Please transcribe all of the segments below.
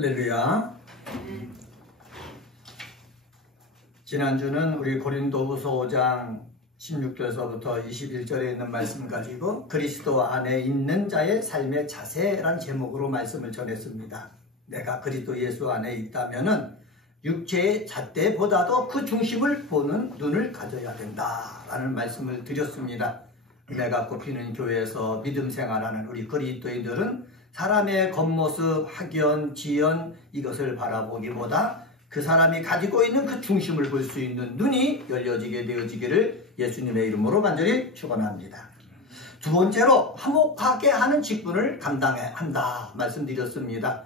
할렐루야. 지난주는 우리 고린도후서 5장 16절서부터 21절에 있는 말씀 가지고 그리스도 안에 있는 자의 삶의 자세라는 제목으로 말씀을 전했습니다. 내가 그리스도 예수 안에 있다면은 육체의 잣대보다도 그 중심을 보는 눈을 가져야 된다라는 말씀을 드렸습니다. 내가 꼽히는 교회에서 믿음 생활하는 우리 그리스도인들은 사람의 겉모습, 학연, 지연 이것을 바라보기보다 그 사람이 가지고 있는 그 중심을 볼 수 있는 눈이 열려지게 되어지기를 예수님의 이름으로 간절히 축원합니다. 두 번째로 화목하게 하는 직분을 감당해야 한다 말씀드렸습니다.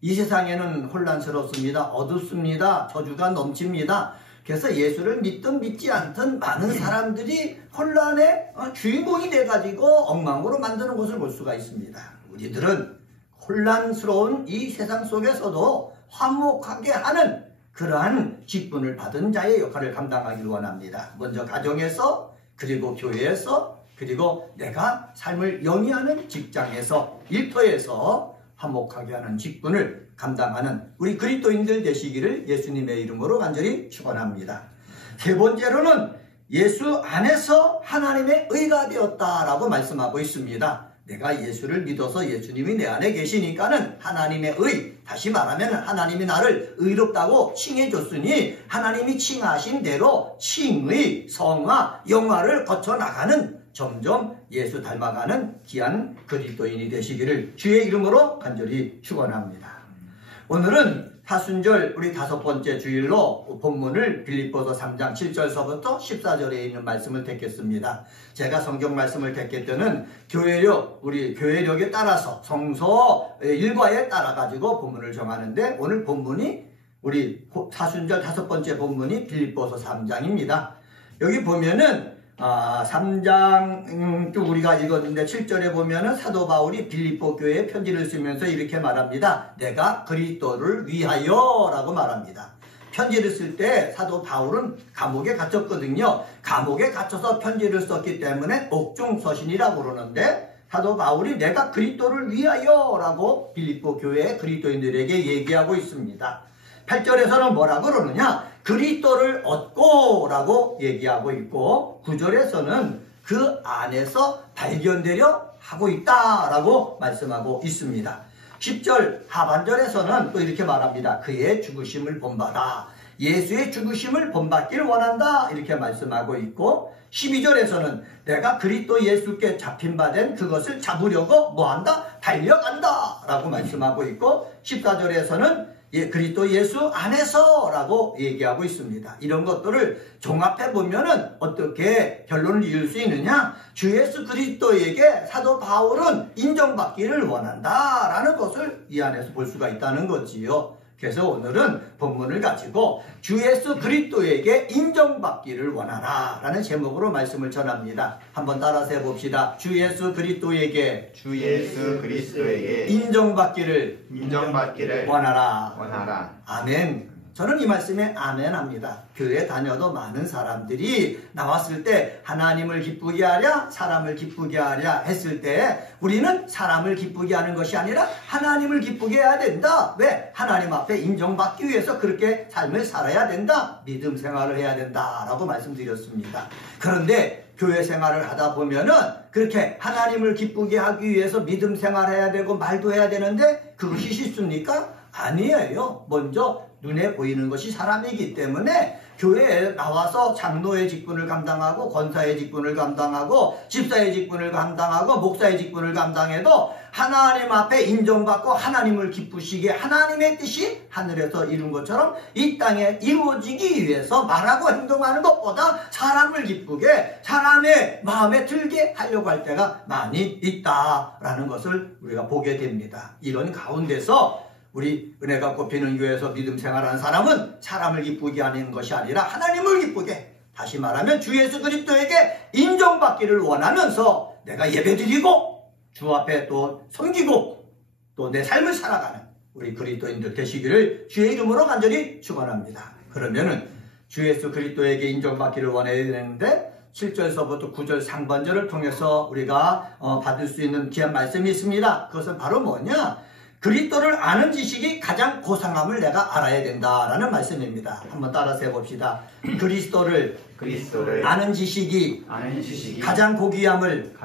이 세상에는 혼란스럽습니다. 어둡습니다. 저주가 넘칩니다. 그래서 예수를 믿든 믿지 않든 많은 사람들이 혼란의 주인공이 돼가지고 엉망으로 만드는 것을 볼 수가 있습니다. 우리들은 혼란스러운 이 세상 속에서도 화목하게 하는 그러한 직분을 받은 자의 역할을 감당하기를 원합니다. 먼저 가정에서, 그리고 교회에서, 그리고 내가 삶을 영위하는 직장에서, 일터에서 화목하게 하는 직분을 감당하는 우리 그리스도인들 되시기를 예수님의 이름으로 간절히 축원합니다. 세 번째로는 예수 안에서 하나님의 의가 되었다라고 말씀하고 있습니다. 내가 예수를 믿어서 예수님이 내 안에 계시니까는 하나님의 의, 다시 말하면 하나님이 나를 의롭다고 칭해줬으니 하나님이 칭하신 대로 칭의, 성화, 영화를 거쳐나가는 점점 예수 닮아가는 귀한 그리스도인이 되시기를 주의 이름으로 간절히 축원합니다. 오늘은 사순절 우리 다섯 번째 주일로 본문을 빌립보서 3장 7절서부터 14절에 있는 말씀을 듣겠습니다. 제가 성경 말씀을 듣게 때는 교회력, 우리 교회력에 따라서 성서 일과에 따라 가지고 본문을 정하는데 오늘 본문이 우리 사순절 다섯 번째 본문이 빌립보서 3장입니다. 여기 보면은 3장 쭉 우리가 읽었는데 7절에 보면은 사도 바울이 빌립보 교회에 편지를 쓰면서 이렇게 말합니다. 내가 그리스도를 위하여 라고 말합니다. 편지를 쓸 때 사도 바울은 감옥에 갇혔거든요. 감옥에 갇혀서 편지를 썼기 때문에 옥중서신이라고 그러는데 사도 바울이 내가 그리스도를 위하여 라고 빌립보 교회의 그리스도인들에게 얘기하고 있습니다. 8절에서는 뭐라고 그러느냐? 그리스도를 얻고 라고 얘기하고 있고 9절에서는 그 안에서 발견되려 하고 있다 라고 말씀하고 있습니다. 10절 하반절에서는 또 이렇게 말합니다. 그의 죽으심을 본받아 예수의 죽으심을 본받기를 원한다 이렇게 말씀하고 있고 12절에서는 내가 그리스도 예수께 잡힌 바 된 그것을 잡으려고 뭐한다? 달려간다 라고 말씀하고 있고 14절에서는 그리스도 예수 안에서 라고 얘기하고 있습니다. 이런 것들을 종합해 보면은 어떻게 결론을 이을 수 있느냐? 주 예수 그리스도에게 사도 바울은 인정받기를 원한다 라는 것을 이 안에서 볼 수가 있다는 거지요. 그래서 오늘은 본문을 가지고 주 예수 그리스도에게 인정받기를 원하라 라는 제목으로 말씀을 전합니다. 한번 따라서 해봅시다. 주 예수 그리스도에게 인정받기를 원하라. 아멘. 저는 이 말씀에 아멘 합니다. 교회 다녀도 많은 사람들이 나왔을 때 하나님을 기쁘게 하랴 사람을 기쁘게 하랴 했을 때 우리는 사람을 기쁘게 하는 것이 아니라 하나님을 기쁘게 해야 된다. 왜? 하나님 앞에 인정받기 위해서 그렇게 삶을 살아야 된다. 믿음 생활을 해야 된다 라고 말씀드렸습니다. 그런데 교회 생활을 하다 보면은 그렇게 하나님을 기쁘게 하기 위해서 믿음 생활해야 되고 말도 해야 되는데 그것이 쉽습니까? 아니에요. 먼저 눈에 보이는 것이 사람이기 때문에 교회에 나와서 장로의 직분을 감당하고 권사의 직분을 감당하고 집사의 직분을 감당하고 목사의 직분을 감당해도 하나님 앞에 인정받고 하나님을 기쁘시게 하나님의 뜻이 하늘에서 이룬 것처럼 이 땅에 이루어지기 위해서 말하고 행동하는 것보다 사람을 기쁘게 사람의 마음에 들게 하려고 할 때가 많이 있다라는 것을 우리가 보게 됩니다. 이런 가운데서 우리 은혜가 꼽히는 교회에서 믿음 생활하는 사람은 사람을 기쁘게 하는 것이 아니라 하나님을 기쁘게, 다시 말하면 주 예수 그리스도에게 인정받기를 원하면서 내가 예배드리고 주 앞에 또 섬기고 또 내 삶을 살아가는 우리 그리스도인들 되시기를 주의 이름으로 간절히 축원합니다. 그러면은 주 예수 그리스도에게 인정받기를 원해야 되는데 7절서부터 9절 상반절을 통해서 우리가 받을 수 있는 귀한 말씀이 있습니다. 그것은 바로 뭐냐? 그리스도를 아는 지식이 가장 고상함을 내가 알아야 된다라는 말씀입니다. 한번 따라서 해봅시다. 그리스도를 아는 지식이 가장 고귀함을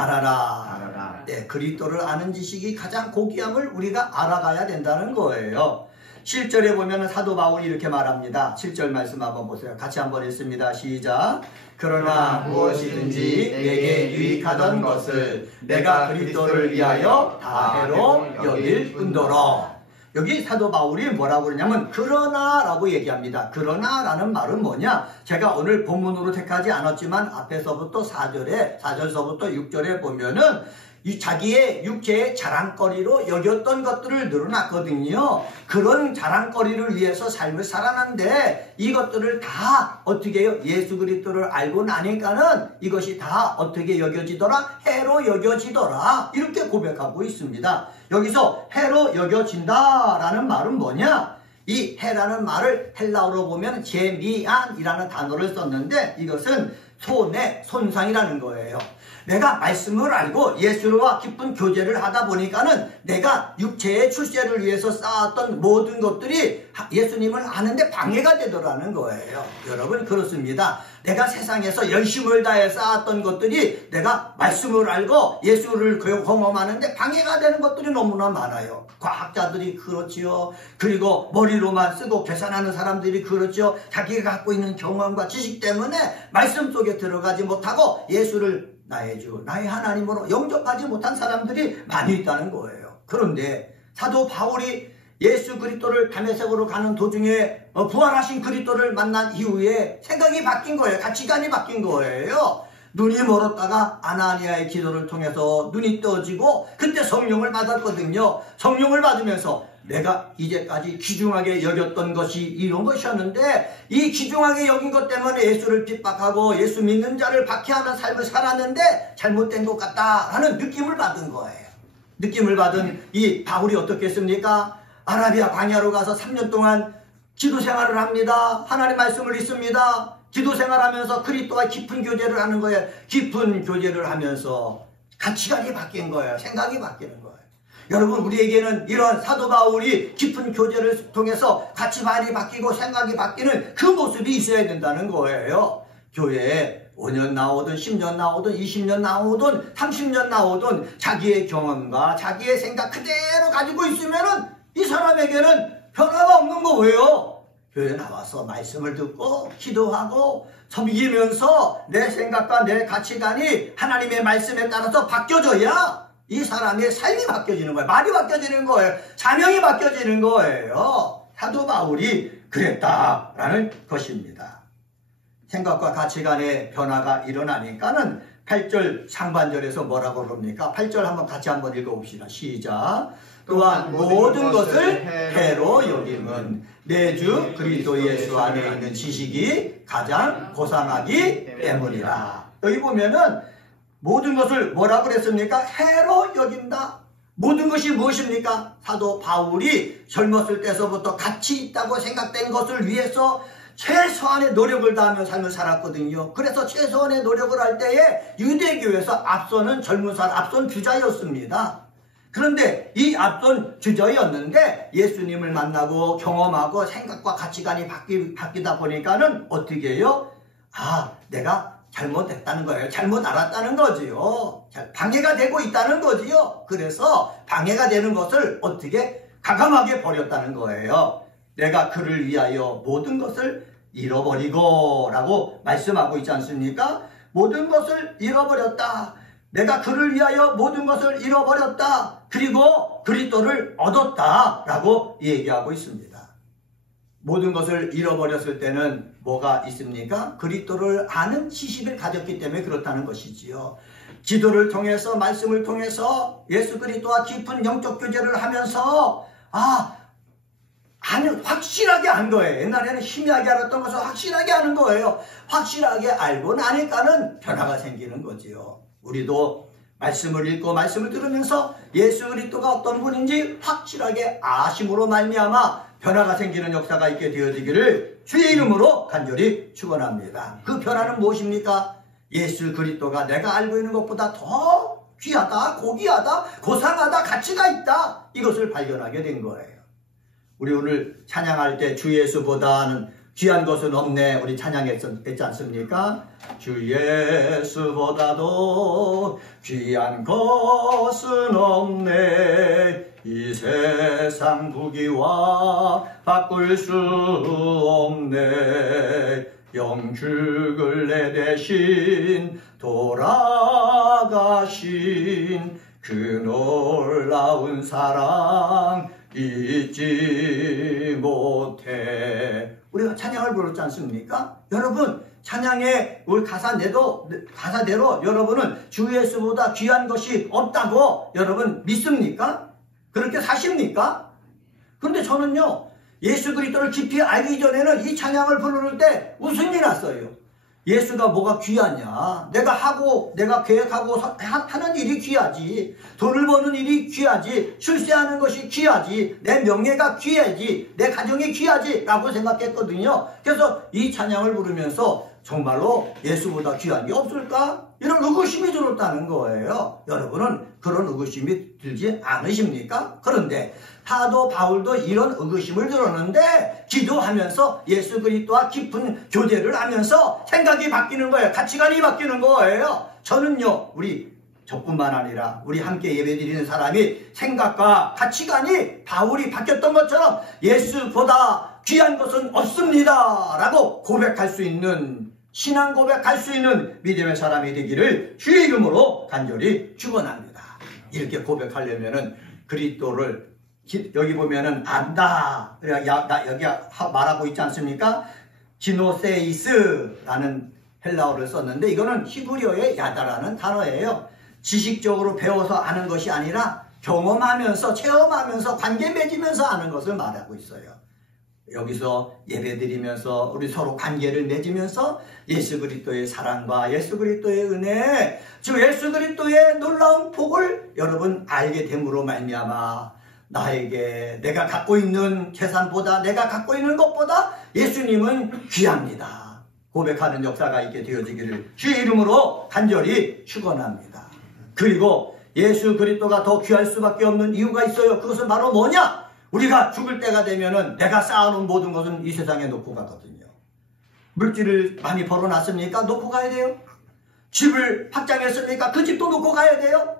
알아라. 네, 그리스도를 아는 지식이 가장 고귀함을 우리가 알아가야 된다는 거예요. 7절에 보면 사도 바울이 이렇게 말합니다. 7절 말씀 한번 보세요. 같이 한번 읽습니다. 시작. 그러나 무엇이든지 내게 유익하던 것을 내가 그리스도를 위하여 다 해로 여길 뿐더러. 여기 사도 바울이 뭐라고 그러냐면 그러나라고 얘기합니다. 그러나라는 말은 뭐냐? 제가 오늘 본문으로 택하지 않았지만 앞에서부터 4절서부터 6절에 보면은 이 자기의 육체의 자랑거리로 여겼던 것들을 늘어놨거든요. 그런 자랑거리를 위해서 삶을 살아났는데 이것들을 다 어떻게 해요? 예수 그리스도를 알고 나니까는 이것이 다 어떻게 여겨지더라? 해로 여겨지더라. 이렇게 고백하고 있습니다. 여기서 해로 여겨진다라는 말은 뭐냐? 이 해라는 말을 헬라어로 보면 제미안이라는 단어를 썼는데 이것은 손의 손상이라는 거예요. 내가 말씀을 알고 예수와 깊은 교제를 하다 보니까는 내가 육체의 출세를 위해서 쌓았던 모든 것들이 예수님을 아는데 방해가 되더라는 거예요. 여러분 그렇습니다. 내가 세상에서 열심을 다해 쌓았던 것들이 내가 말씀을 알고 예수를 경험하는데 방해가 되는 것들이 너무나 많아요. 과학자들이 그렇지요. 그리고 머리로만 쓰고 계산하는 사람들이 그렇죠. 자기가 갖고 있는 경험과 지식 때문에 말씀 속에 들어가지 못하고 예수를 나의 주, 나의 하나님으로 영접하지 못한 사람들이 많이 있다는 거예요. 그런데 사도 바울이 예수 그리스도를 다메섹으로 가는 도중에 부활하신 그리스도를 만난 이후에 생각이 바뀐 거예요. 가치관이 바뀐 거예요. 눈이 멀었다가 아나니아의 기도를 통해서 눈이 떠지고 그때 성령을 받았거든요. 성령을 받으면서 내가 이제까지 귀중하게 여겼던 것이 이런 것이었는데 이 귀중하게 여긴 것 때문에 예수를 핍박하고 예수 믿는 자를 박해하는 삶을 살았는데 잘못된 것 같다라는 느낌을 받은 거예요. 느낌을 받은 이 바울이 어떻게 했습니까? 아라비아 광야로 가서 3년 동안 기도 생활을 합니다. 하나님 말씀을 읽습니다. 기도 생활하면서 그리스도와 깊은 교제를 하는 거예요. 깊은 교제를 하면서 가치관이 바뀐 거예요. 생각이 바뀌는 거예요. 여러분 우리에게는 이런 사도 바울이 깊은 교제를 통해서 가치관이 바뀌고 생각이 바뀌는 그 모습이 있어야 된다는 거예요. 교회에 5년 나오든 10년 나오든 20년 나오든 30년 나오든 자기의 경험과 자기의 생각 그대로 가지고 있으면은 이 사람에게는 변화가 없는 거예요. 교회에 나와서 말씀을 듣고 기도하고 섬기면서 내 생각과 내 가치관이 하나님의 말씀에 따라서 바뀌어져야 이 사람의 삶이 바뀌어지는 거예요. 말이 바뀌어지는 거예요. 사명이 바뀌어지는 거예요. 사도 바울이 그랬다라는 것입니다. 생각과 가치관의 변화가 일어나니까는 8절 상반절에서 뭐라고 그럽니까? 8절 한번 같이 한번 읽어봅시다. 시작. 또한 모든 것을 해로 여김은 내 주 그리스도 예수 안에 있는 지식이 가장 고상하기 때문이라. 여기 보면은 모든 것을 뭐라고 그랬습니까? 해로 여긴다. 모든 것이 무엇입니까? 사도 바울이 젊었을 때서부터 가치 있다고 생각된 것을 위해서 최소한의 노력을 다하며 삶을 살았거든요. 그래서 최소한의 노력을 할 때에 유대교에서 앞서는 젊은 사람, 앞선 주자였습니다. 그런데 이 앞선 주자였는데 예수님을 만나고 경험하고 생각과 가치관이 바뀌다 보니까는 어떻게 해요? 내가 잘못했다는 거예요. 잘못 알았다는 거지요. 방해가 되고 있다는 거지요. 그래서 방해가 되는 것을 어떻게 과감하게 버렸다는 거예요. 내가 그를 위하여 모든 것을 잃어버리고 라고 말씀하고 있지 않습니까? 모든 것을 잃어버렸다. 내가 그를 위하여 모든 것을 잃어버렸다. 그리고 그리스도를 얻었다 라고 얘기하고 있습니다. 모든 것을 잃어버렸을 때는 뭐가 있습니까? 그리스도를 아는 지식을 가졌기 때문에 그렇다는 것이지요. 기도를 통해서 말씀을 통해서 예수 그리스도와 깊은 영적 교제를 하면서 확실하게 안 거예요. 옛날에는 희미하게 알았던 것을 확실하게 아는 거예요. 확실하게 알고 나니까는 변화가 생기는 거지요. 우리도 말씀을 읽고 말씀을 들으면서 예수 그리스도가 어떤 분인지 확실하게 아심으로 말미암아 변화가 생기는 역사가 있게 되어지기를 주의 이름으로 간절히 축원합니다. 그 변화는 무엇입니까? 예수 그리스도가 내가 알고 있는 것보다 더 귀하다, 고귀하다, 고상하다, 가치가 있다. 이것을 발견하게 된 거예요. 우리 오늘 찬양할 때 주 예수보다는 귀한 것은 없네. 우리 찬양했지 않습니까? 주 예수보다도 귀한 것은 없네. 이 세상 부귀와 바꿀 수 없네. 영죽을 내 대신 돌아가신 그 놀라운 사랑 잊지 못해. 우리가 찬양을 부르지 않습니까? 여러분, 찬양의 우리 가사대로 여러분은 주 예수보다 귀한 것이 없다고 여러분 믿습니까? 그렇게 사십니까? 그런데 저는요, 예수 그리스도를 깊이 알기 전에는 이 찬양을 부를 때 웃음이 났어요. 예수가 뭐가 귀하냐? 내가 계획하고 하는 일이 귀하지. 돈을 버는 일이 귀하지. 출세하는 것이 귀하지. 내 명예가 귀하지. 내 가정이 귀하지. 라고 생각했거든요. 그래서 이 찬양을 부르면서 정말로 예수보다 귀한 게 없을까? 이런 의구심이 들었다는 거예요. 여러분은 그런 의구심이 들지 않으십니까? 그런데 사도 바울도 이런 의구심을 들었는데 기도하면서 예수 그리스도와 깊은 교제를 하면서 생각이 바뀌는 거예요. 가치관이 바뀌는 거예요. 저는요, 저뿐만 아니라 우리 함께 예배드리는 사람이 생각과 가치관이 바울이 바뀌었던 것처럼 예수보다 귀한 것은 없습니다 라고 고백할 수 있는, 신앙 고백할 수 있는 믿음의 사람이 되기를 주의 이름으로 간절히 축원합니다. 이렇게 고백하려면은 그리스도를 여기 보면은 안다. 여기 말하고 있지 않습니까? 지노세이스라는 헬라어를 썼는데 이거는 히브리어의 야다라는 단어예요. 지식적으로 배워서 아는 것이 아니라 경험하면서, 체험하면서, 관계 맺으면서 아는 것을 말하고 있어요. 여기서 예배드리면서 우리 서로 관계를 맺으면서 예수 그리스도의 사랑과 예수 그리스도의 은혜, 즉 예수 그리스도의 놀라운 복을 여러분 알게 됨으로 말미암아 나에게 내가 갖고 있는 재산보다, 내가 갖고 있는 것보다 예수님은 귀합니다. 고백하는 역사가 있게 되어지기를 주의 이름으로 간절히 축원합니다. 그리고 예수 그리스도가 더 귀할 수밖에 없는 이유가 있어요. 그것은 바로 뭐냐? 우리가 죽을 때가 되면은 내가 쌓아놓은 모든 것은 이 세상에 놓고 가거든요. 물질을 많이 벌어놨습니까? 놓고 가야 돼요. 집을 확장했습니까? 그 집도 놓고 가야 돼요.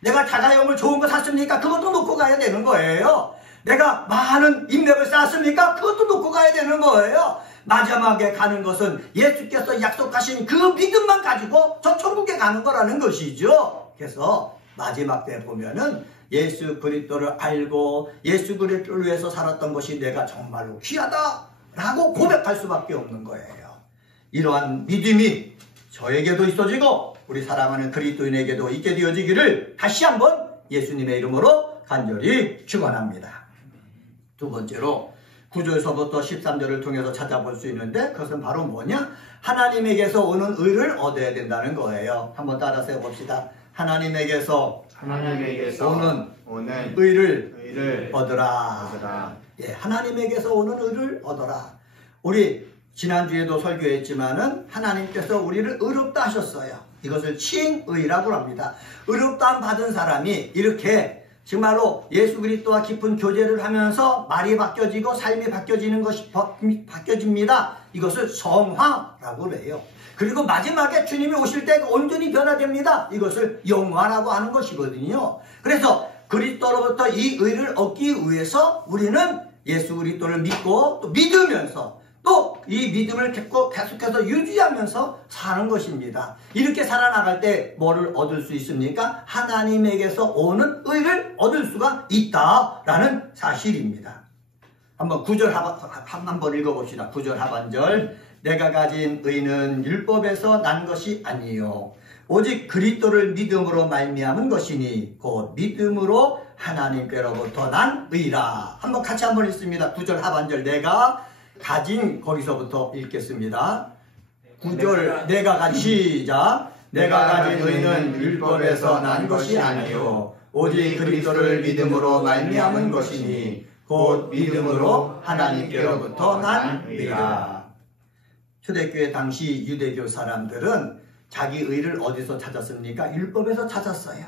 내가 자가용을 좋은 거 샀습니까? 그것도 놓고 가야 되는 거예요. 내가 많은 인맥을 쌓았습니까? 그것도 놓고 가야 되는 거예요. 마지막에 가는 것은 예수께서 약속하신 그 믿음만 가지고 저 천국에 가는 거라는 것이죠. 그래서 마지막 때 보면은 예수 그리스도를 알고 예수 그리스도를 위해서 살았던 것이 내가 정말로 귀하다라고 고백할 수밖에 없는 거예요. 이러한 믿음이 저에게도 있어지고 우리 사랑하는 그리스도인에게도 있게 되어지기를 다시 한번 예수님의 이름으로 간절히 축원합니다. 두 번째로 9절서부터 13절을 통해서 찾아볼 수 있는데 그것은 바로 뭐냐? 하나님에게서 오는 의를 얻어야 된다는 거예요. 한번 따라서 해봅시다. 하나님에게서 오는 의를 얻으라. 예, 하나님에게서 오는 의를 얻어라. 우리 지난주에도 설교했지만은 하나님께서 우리를 의롭다 하셨어요. 이것을 칭의라고 합니다. 의롭다함 받은 사람이 이렇게 정말로 예수 그리스도와 깊은 교제를 하면서 말이 바뀌어지고 삶이 바뀌어지는 것이 바뀌어집니다. 이것을 성화라고 해요. 그리고 마지막에 주님이 오실 때 온전히 변화됩니다. 이것을 영화라고 하는 것이거든요. 그래서 그리스도로부터 이 의를 얻기 위해서 우리는 예수 그리스도를 믿고 또 믿으면서 또 이 믿음을 계속해서 유지하면서 사는 것입니다. 이렇게 살아나갈 때 뭐를 얻을 수 있습니까? 하나님에게서 오는 의를 얻을 수가 있다라는 사실입니다. 한번 9절 한번 읽어봅시다. 9절 하반절. 내가 가진 의는 율법에서 난 것이 아니요 오직 그리스도를 믿음으로 말미암은 것이니 곧 믿음으로 하나님께로부터 난 의라. 한번 같이 한번 읽습니다. 9절 하반절. 내가 가진, 거기서부터 읽겠습니다. 9절 내가 가진, 시작. 내가 가진 의는 율법에서 난 것이 아니요 오직 그리스도를 믿음으로 말미암은 것이니 곧 믿음으로 하나님께로부터 난 의라. 초대교회 당시 유대교 사람들은 자기 의를 어디서 찾았습니까? 율법에서 찾았어요.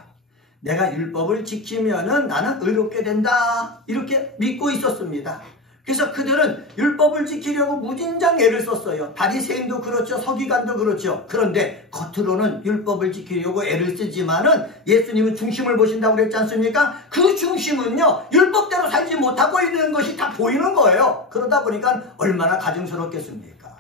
내가 율법을 지키면은 나는 의롭게 된다, 이렇게 믿고 있었습니다. 그래서 그들은 율법을 지키려고 무진장 애를 썼어요. 바리새인도 그렇죠, 서기관도 그렇죠. 그런데 겉으로는 율법을 지키려고 애를 쓰지만은 예수님은 중심을 보신다고 그랬지 않습니까? 그 중심은요, 율법대로 살지 못하고 있는 것이 다 보이는 거예요. 그러다 보니까 얼마나 가증스럽겠습니까?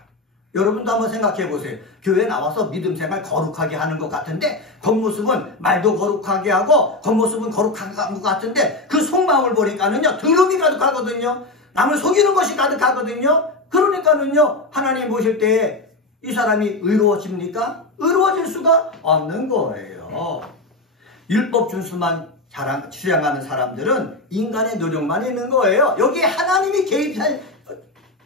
여러분도 한번 생각해 보세요. 교회 나와서 믿음 생활 거룩하게 하는 것 같은데 겉모습은 말도 거룩하게 하고 겉모습은 거룩한 것 같은데 그 속마음을 보니까는요, 더러움이 가득하거든요. 남을 속이는 것이 가득하거든요. 그러니까는요, 하나님 보실 때에 이 사람이 의로워집니까? 의로워질 수가 없는 거예요. 율법 준수만 주장하는 사람들은 인간의 노력만 있는 거예요. 여기에 하나님이 개입할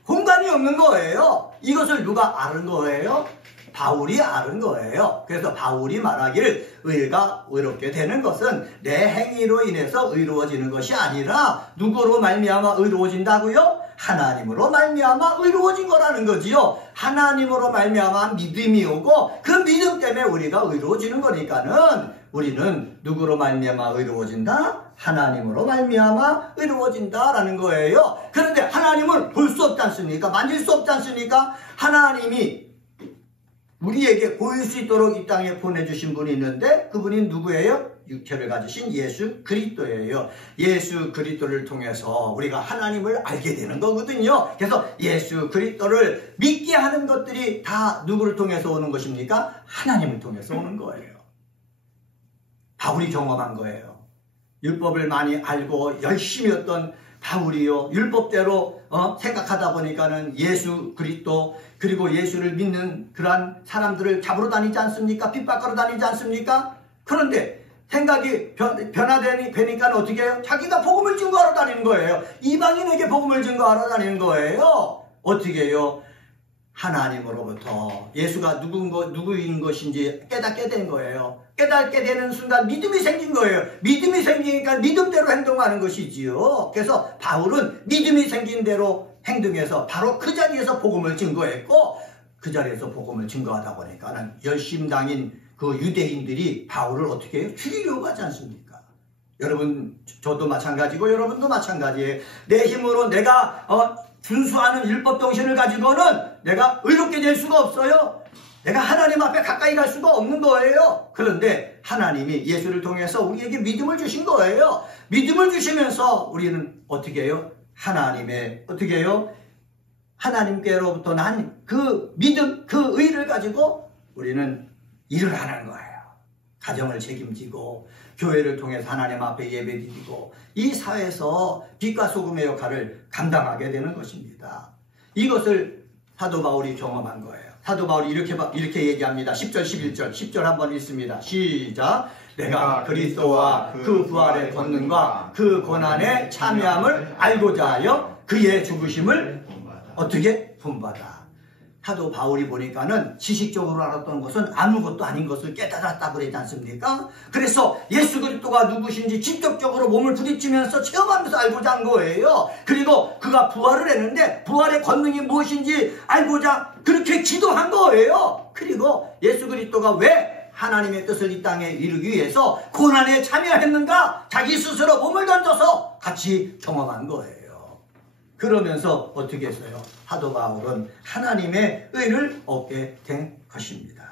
공간이 없는 거예요. 이것을 누가 아는 거예요? 바울이 아는 거예요. 그래서 바울이 말하기를 의가 의롭게 되는 것은 내 행위로 인해서 의로워지는 것이 아니라 누구로 말미암아 의로워진다고요? 하나님으로 말미암아 의로워진 거라는 거지요. 하나님으로 말미암아 믿음이 오고 그 믿음 때문에 우리가 의로워지는 거니까는 우리는 누구로 말미암아 의로워진다? 하나님으로 말미암아 의로워진다라는 거예요. 그런데 하나님을 볼 수 없지 않습니까? 만질 수 없지 않습니까? 하나님이 우리에게 보일 수 있도록 이 땅에 보내주신 분이 있는데 그분이 누구예요? 육체를 가지신 예수 그리스도예요. 예수 그리스도를 통해서 우리가 하나님을 알게 되는 거거든요. 그래서 예수 그리스도를 믿게 하는 것들이 다 누구를 통해서 오는 것입니까? 하나님을 통해서 오는 거예요. 바울이 경험한 거예요. 율법을 많이 알고 열심히 했던 바울이요, 율법대로 생각하다 보니까는 예수 그리스도 그리고 예수를 믿는 그러한 사람들을 잡으러 다니지 않습니까? 핍박하러 다니지 않습니까? 그런데 생각이 변화되니까 어떻게 해요? 자기가 복음을 증거하러 다니는 거예요. 이방인에게 복음을 증거하러 다니는 거예요. 어떻게 해요? 하나님으로부터 예수가 누구인 것인지 깨닫게 된 거예요. 깨닫게 되는 순간 믿음이 생긴 거예요. 믿음이 생기니까 믿음대로 행동하는 것이지요. 그래서 바울은 믿음이 생긴 대로 행동해서 바로 그 자리에서 복음을 증거했고, 그 자리에서 복음을 증거하다 보니까는 열심당인 그 유대인들이 바울을 어떻게 해요? 죽이려고 하지 않습니까? 여러분, 저도 마찬가지고 여러분도 마찬가지예요. 내 힘으로 내가 준수하는 율법 정신을 가지고는 내가 의롭게 될 수가 없어요. 내가 하나님 앞에 가까이 갈 수가 없는 거예요. 그런데 하나님이 예수를 통해서 우리에게 믿음을 주신 거예요. 믿음을 주시면서 우리는 어떻게 해요? 어떻게 해요? 하나님께로부터 난 그 믿음, 그 의를 가지고 우리는 일을 하는 거예요. 가정을 책임지고 교회를 통해서 하나님 앞에 예배드리고 이 사회에서 빛과 소금의 역할을 감당하게 되는 것입니다. 이것을 사도 바울이 경험한 거예요. 사도 바울이 이렇게 얘기합니다. 10절 11절 10절 한번 읽습니다. 시작. 내가 그리스도와 그 부활의 권능과 그 고난의 참여함을 알고자 하여 그의 죽으심을 어떻게 본받아. 사도 바울이 보니까는 지식적으로 알았던 것은 아무것도 아닌 것을 깨달았다고 그러지 않습니까? 그래서 예수 그리스도가 누구신지 직접적으로 몸을 부딪히면서 체험하면서 알고자 한 거예요. 그리고 그가 부활을 했는데 부활의 권능이 무엇인지 알고자 그렇게 기도한 거예요. 그리고 예수 그리스도가 왜 하나님의 뜻을 이 땅에 이루기 위해서 고난에 참여했는가? 자기 스스로 몸을 던져서 같이 경험한 거예요. 그러면서 어떻게 했어요? 사도 바울은 하나님의 의를 얻게 된 것입니다.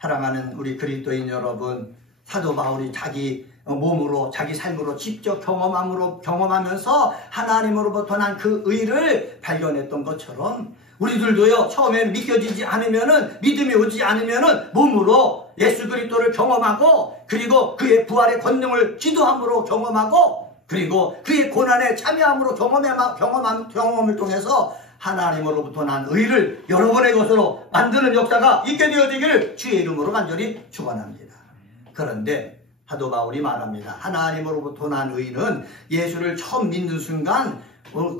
사랑하는 우리 그리스도인 여러분, 사도 바울이 자기 몸으로 자기 삶으로 직접 경험하면서 하나님으로부터 난 그 의를 발견했던 것처럼 우리들도요, 처음에는 믿겨지지 않으면은, 믿음이 오지 않으면은 몸으로 예수 그리스도를 경험하고 그리고 그의 부활의 권능을 기도함으로 경험하고 그리고 그의 고난에 참여함으로 경험을 통해서 하나님으로부터 난 의를 여러분의 것으로 만드는 역사가 있게 되어지기를 주의 이름으로 간절히 축원합니다. 그런데 사도 바울이 말합니다. 하나님으로부터 난 의는 예수를 처음 믿는 순간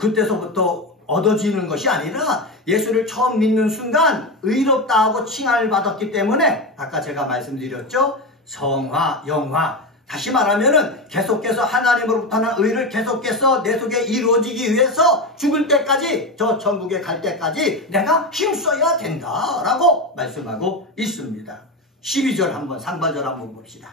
그때서부터 얻어지는 것이 아니라 예수를 처음 믿는 순간 의롭다 하고 칭함을 받았기 때문에 아까 제가 말씀드렸죠. 성화, 영화, 다시 말하면은 계속해서 하나님으로부터 하는 의를 계속해서 내 속에 이루어지기 위해서 죽을 때까지, 저 천국에 갈 때까지 내가 힘써야 된다라고 말씀하고 있습니다. 12절 한번, 상반절 한번 봅시다.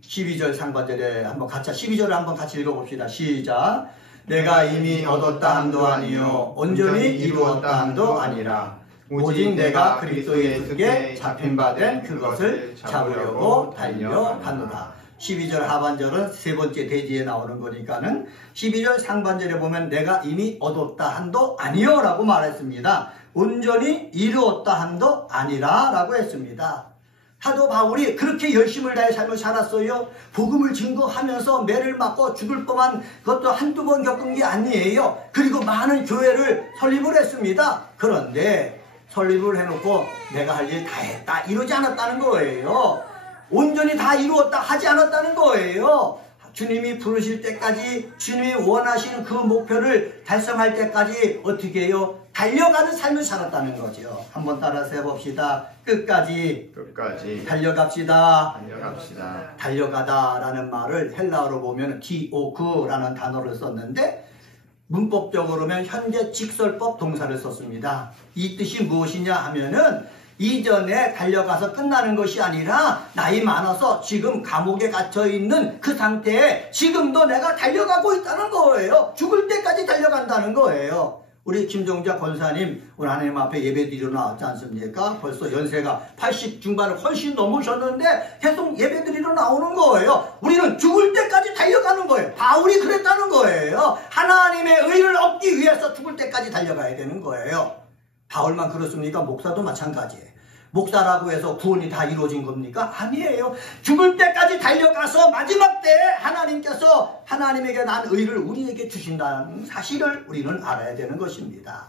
12절 상반절에 한번 같이, 12절을 한번 같이 읽어봅시다. 시작. 내가 이미 얻었다 함도 아니요 온전히 이루었다 함도 아니라 오직 내가 그리스도 예수께 잡힌 바 된 그것을 잡으려고 달려가노라. 12절 하반절은 세 번째 대지에 나오는 거니까는 12절 상반절에 보면 내가 이미 얻었다 한도 아니요 라고 말했습니다. 온전히 이루었다 한도 아니라 라고 했습니다. 사도 바울이 그렇게 열심을 다해 삶을 살았어요. 복음을 증거하면서 매를 맞고 죽을 뻔한 그것도 한두 번 겪은 게 아니에요. 그리고 많은 교회를 설립을 했습니다. 그런데 설립을 해놓고 내가 할 일 다 했다 이러지 않았다는 거예요. 온전히 다 이루었다 하지 않았다는 거예요. 주님이 부르실 때까지, 주님이 원하시는 그 목표를 달성할 때까지 어떻게 해요? 달려가는 삶을 살았다는 거죠. 한번 따라서 해봅시다. 끝까지 달려갑시다. 달려가다라는 말을 헬라어로 보면 디오크라는 단어를 썼는데 문법적으로는 현재 직설법 동사를 썼습니다. 이 뜻이 무엇이냐 하면은 이전에 달려가서 끝나는 것이 아니라 나이 많아서 지금 감옥에 갇혀있는 그 상태에 지금도 내가 달려가고 있다는 거예요. 죽을 때까지 달려간다는 거예요. 우리 김종자 권사님 오늘 하나님 앞에 예배드리러 나왔지 않습니까? 벌써 연세가 80 중반을 훨씬 넘으셨는데 계속 예배드리러 나오는 거예요. 우리는 죽을 때까지 달려가는 거예요. 바울이 그랬다는 거예요. 하나님의 의를 얻기 위해서 죽을 때까지 달려가야 되는 거예요. 바울만 그렇습니까? 목사도 마찬가지예요. 목사라고 해서 구원이 다 이루어진 겁니까? 아니에요. 죽을 때까지 달려가서 마지막 때에 하나님께서 하나님에게 난 의를 우리에게 주신다는 사실을 우리는 알아야 되는 것입니다.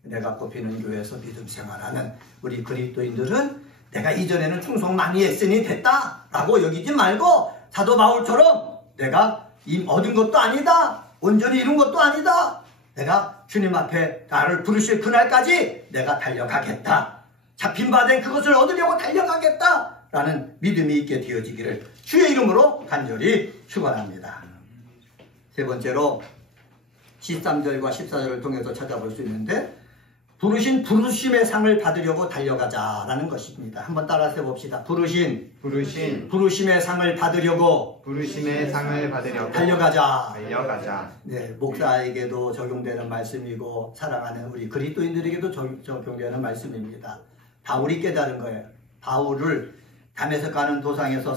내가 꼽히는 교회에서 믿음 생활하는 우리 그리스도인들은 내가 이전에는 충성 많이 했으니 됐다라고 여기지 말고 사도 바울처럼 내가 얻은 것도 아니다. 온전히 이룬 것도 아니다. 내가 주님 앞에 나를 부르실 그날까지 내가 달려가겠다. 잡힌 바 된 그것을 얻으려고 달려가겠다라는 믿음이 있게 되어지기를 주의 이름으로 간절히 축원합니다. 세 번째로 13절과 14절을 통해서 찾아볼 수 있는데 부르심의 상을 받으려고 달려가자라는 것입니다. 한번 따라서 해봅시다. 부르심의 상을 받으려고 달려가자. 네, 목사에게도 적용되는 말씀이고 사랑하는 우리 그리스도인들에게도 적용되는 말씀입니다. 바울이 깨달은 거예요. 바울을 담에색 가는 도상에서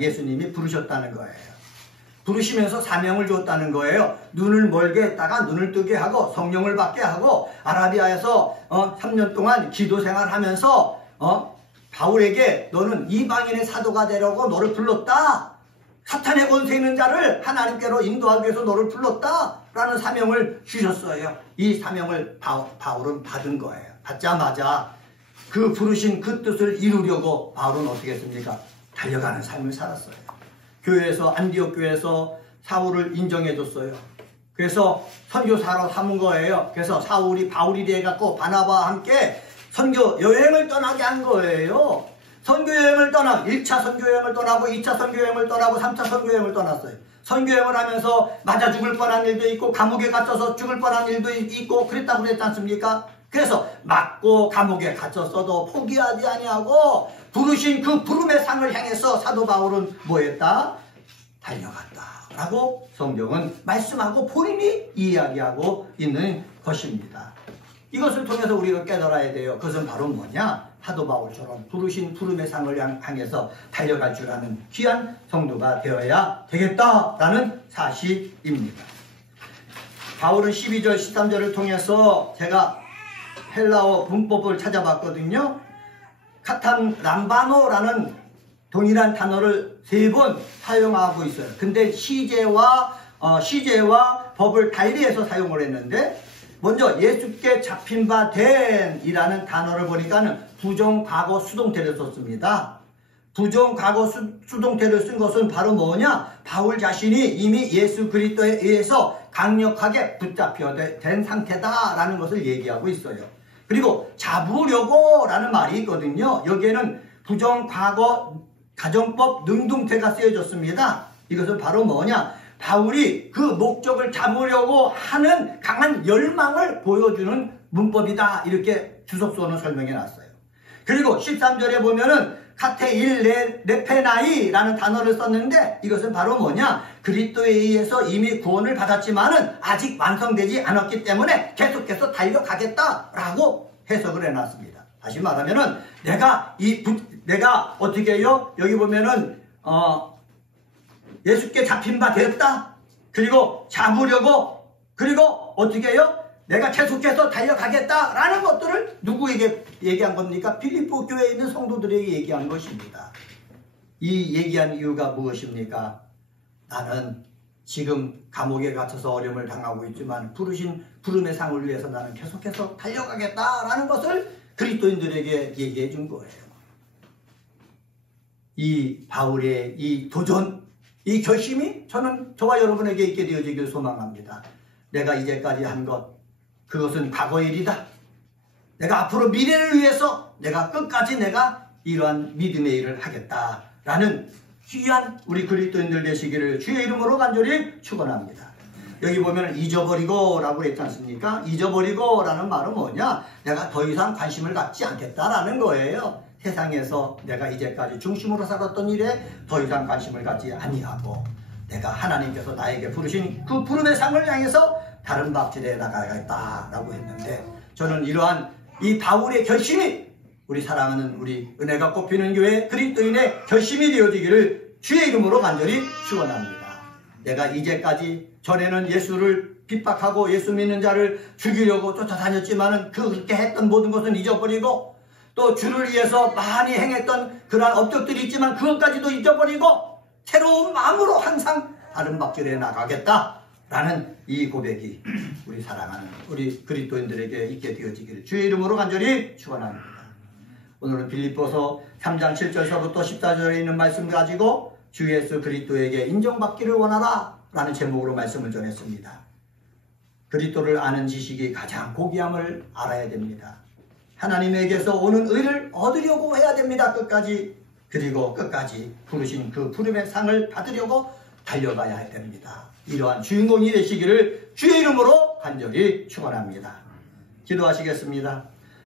예수님이 부르셨다는 거예요. 부르시면서 사명을 줬다는 거예요. 눈을 멀게 했다가 눈을 뜨게 하고 성령을 받게 하고 아라비아에서 3년 동안 기도 생활하면서 바울에게 너는 이방인의 사도가 되려고 너를 불렀다. 사탄의 권세 있는 자를 하나님께로 인도하기 위해서 너를 불렀다. 라는 사명을 주셨어요. 이 사명을 바울은 받은 거예요. 받자마자 그 부르신 그 뜻을 이루려고 바울은 어떻게 했습니까? 달려가는 삶을 살았어요. 안디옥 교회에서 사울을 인정해줬어요. 그래서 선교사로 삼은 거예요. 그래서 바울이 돼갖고 바나바와 함께 선교 여행을 떠나게 한 거예요. 선교여행을 1차 선교여행을 떠나고 2차 선교여행을 떠나고 3차 선교여행을 떠났어요. 선교여행을 하면서 맞아 죽을 뻔한 일도 있고 감옥에 갇혀서 죽을 뻔한 일도 있고 그랬다고 그랬지 않습니까? 그래서 맞고 감옥에 갇혔어도 포기하지 아니하고 부르신 그 부름의 상을 향해서 사도 바울은 뭐했다? 달려갔다 라고 성경은 말씀하고 본인이 이야기하고 있는 것입니다. 이것을 통해서 우리가 깨달아야 돼요. 그것은 바로 뭐냐? 사도 바울처럼 부르신 부름의 상을 향해서 달려갈 줄 아는 귀한 성도가 되어야 되겠다라는 사실입니다. 바울은 12절 13절을 통해서 제가 헬라어 문법을 찾아봤거든요. 카탄 람바노라는 동일한 단어를 3번 사용하고 있어요. 근데 시제와 법을 달리해서 사용을 했는데 먼저 예수께 잡힌 바 된 이라는 단어를 보니까는 부정과거 수동태를 썼습니다. 부정과거 수동태를 쓴 것은 바로 뭐냐? 바울 자신이 이미 예수 그리스도에 의해서 강력하게 붙잡혀 된 상태다라는 것을 얘기하고 있어요. 그리고 잡으려고 라는 말이 있거든요. 여기에는 부정과거 가정법 능동태가 쓰여졌습니다. 이것은 바로 뭐냐? 바울이 그 목적을 잡으려고 하는 강한 열망을 보여주는 문법이다. 이렇게 주석서는 설명해 놨어요. 그리고 13절에 보면은 카테일 레페나이라는 단어를 썼는데 이것은 바로 뭐냐? 그리스도에 의해서 이미 구원을 받았지만은 아직 완성되지 않았기 때문에 계속해서 달려가겠다라고 해석을 해놨습니다. 다시 말하면은 내가 어떻게 해요? 여기 보면은 예수께 잡힌 바 되었다. 그리고 잡으려고 그리고 어떻게 해요? 내가 계속해서 달려가겠다라는 것들을 누구에게 얘기한 겁니까? 빌립보 교회에 있는 성도들에게 얘기한 것입니다. 이 얘기한 이유가 무엇입니까? 나는 지금 감옥에 갇혀서 어려움을 당하고 있지만 부르신 부름의 상을 위해서 나는 계속해서 달려가겠다라는 것을 그리스도인들에게 얘기해 준 거예요. 이 바울의 이 도전, 이 결심이 저와 여러분에게 있게 되어지길 소망합니다. 내가 이제까지 한 것, 그것은 과거의 일이다. 내가 앞으로 미래를 위해서 내가 끝까지 내가 이러한 믿음의 일을 하겠다라는 귀한 우리 그리스도인들 되시기를 주의 이름으로 간절히 축원합니다. 여기 보면 잊어버리고 라고 했지 않습니까? 잊어버리고 라는 말은 뭐냐? 내가 더 이상 관심을 갖지 않겠다라는 거예요. 세상에서 내가 이제까지 중심으로 살았던 일에 더 이상 관심을 갖지 아니하고 내가 하나님께서 나에게 부르신 그 부름의 상을 향해서 다른 박질에 나가겠다라고 했는데 저는 이러한 이 바울의 결심이 우리 사랑하는 우리 은혜가 꼽히는 교회 그리스도인의 결심이 되어지기를 주의 이름으로 간절히 축원합니다. 내가 이제까지 전에는 예수를 핍박하고 예수 믿는 자를 죽이려고 쫓아다녔지만은 그렇게 했던 모든 것은 잊어버리고 또 주를 위해서 많이 행했던 그러한 업적들이 있지만 그것까지도 잊어버리고 새로운 마음으로 항상 다른 박질에 나가겠다라는 이 고백이 우리 사랑하는 우리 그리스도인들에게 있게 되어지기를 주의 이름으로 간절히 축원합니다. 오늘은 빌립보서 3장 7절서부터 14절에 있는 말씀 가지고 주 예수 그리스도에게 인정받기를 원하라 라는 제목으로 말씀을 전했습니다. 그리스도를 아는 지식이 가장 고귀함을 알아야 됩니다. 하나님에게서 오는 의를 얻으려고 해야 됩니다. 끝까지. 그리고 끝까지 부르신 그 부름의 상을 받으려고 달려가야 됩니다. 이러한 주인공이 되시기를 주의 이름으로 간절히 축원합니다. 기도하시겠습니다.